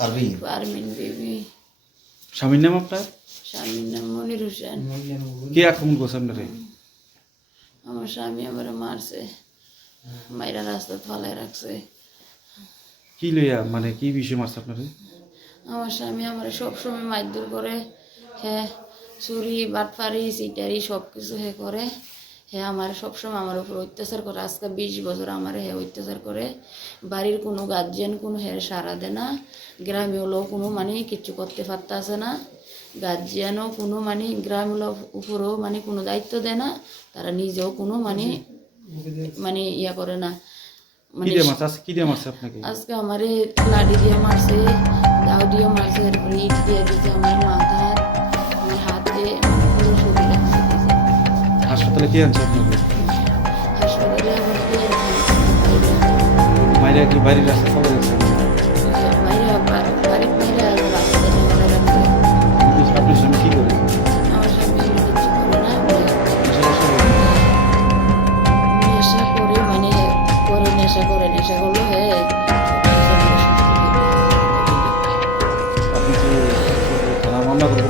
পারমিন বিবি। স্বামীর নাম আপনার? স্বামীর নাম মনির হোসেন। কে আক্রমণ করছে আপনারে? আমার স্বামী আমার মারছে, মাইরা রাস্তা ফালায় রাখছে। কি লইয়া মানে কি বিষয় মারছে আপনারে? আমার স্বামী আমার সবসময় মারধর করে। হ্যাঁ, চুরি বাটফারি সিটারি সব কিছু হে করে। হ্যাঁ, আমার সবসময় আমার উপর অত্যাচার করে। আজকে 20 বছর আমার হ্যাঁ অত্যাচার করে। বাড়ির কোনো গার্জিয়ান কোনো হ্যাঁ সাড়া দেয় না, গ্রামীয় লোক কোনো মানে কিচ্ছু করতে পারতেছে না, গার্জিয়ানও কোনো মানে গ্রামীয় লোক উপরেও মানে কোনো দায়িত্ব দেয় না, তারা নিজেও কোনো মানে মানে ইয়া করে না। কি দিয়ে মারছে? আজকে কি দিয়ে মারছে আপনাকে? আজকে আমারে লাঠি দিয়ে মারছে, দাও দিয়ে মারছে, এরপরে ইট দিয়ে দিয়েছে আমার মাথা, আমার হাতে, মানে পুরো শরীরে হাসি দিয়েছে। হাসপাতালে কে আনছে আপনাকে? হাসপাতালে আবার দিয়ে মাইরা কি বাড়ির রাস্তা চলে গেছে? বাইরে বাড়ির বাইরে রাস্তাতে ঝামেলা রাখছে। আপনার স্বামী কি করে? আমার স্বামী কিচ্ছু করে না, নেশা টেশা করে? নেশা করে মানে করে নেশা করে, নেশা করলো হ্যাঁ। আপনি কি থানা মামলা করবেন?